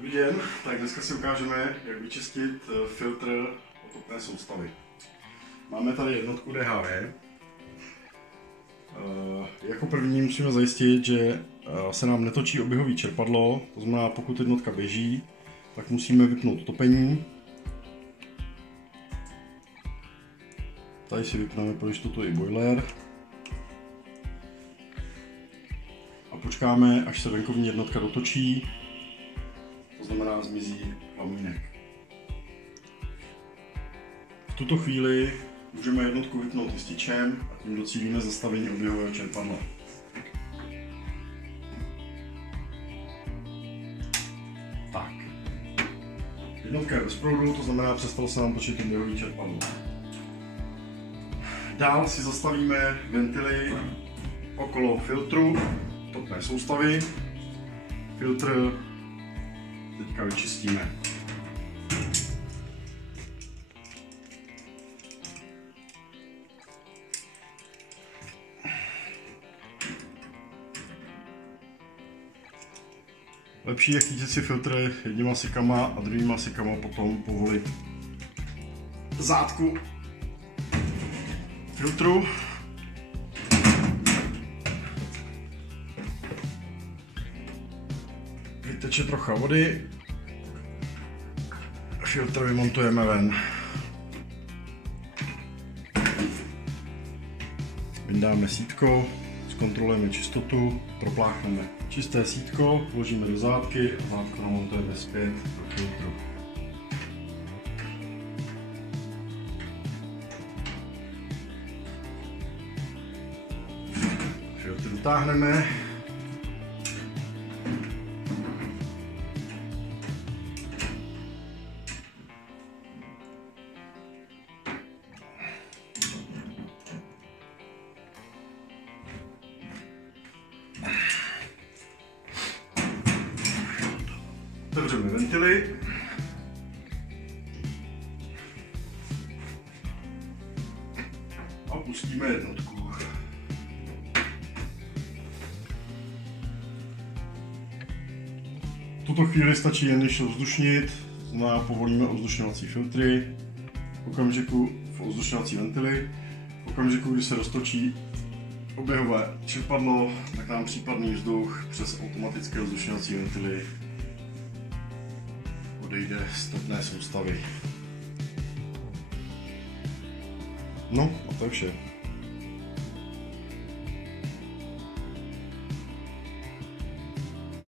Dobrý den, tak dneska si ukážeme, jak vyčistit filtr otopné soustavy. Máme tady jednotku DHV. Jako první musíme zajistit, že se nám netočí oběhové čerpadlo, to znamená, pokud jednotka běží, tak musíme vypnout topení. Tady si vypneme pro jistotu i boiler. A počkáme, až se venkovní jednotka dotočí, to znamená, zmizí plamínek. V tuto chvíli můžeme jednotku vypnout jističem a tím docílíme zastavení oběhového čerpadla. Tak. Jednotka je bez proudu, to znamená, přestalo se nám točit oběhový čerpadlo. Dál si zastavíme ventily okolo filtru, topné soustavy. Filtr teďka vyčistíme. Lepší je chytit si filtry jedněma sikama a druhýma sikama potom povolit zátku filtru. Vyteče trocha vody, filtr vymontujeme ven. Vyndáme sítko, zkontrolujeme čistotu, propláchneme čisté sítko, vložíme do zátky a zátko namontujeme zpět do filtru. Filtr utáhneme. Otevřeme ventily. A pustíme jednotku. V tuto chvíli stačí jen ještě ovzdušnit, znamená povolíme ovzdušňovací filtry, v okamžiku v ovzdušňovací ventily, v okamžiku, kdy se roztočí oběhové čerpadlo, tak nám případný vzduch přes automatické ovzdušňovací ventily odejde z topné soustavy. No a to je vše.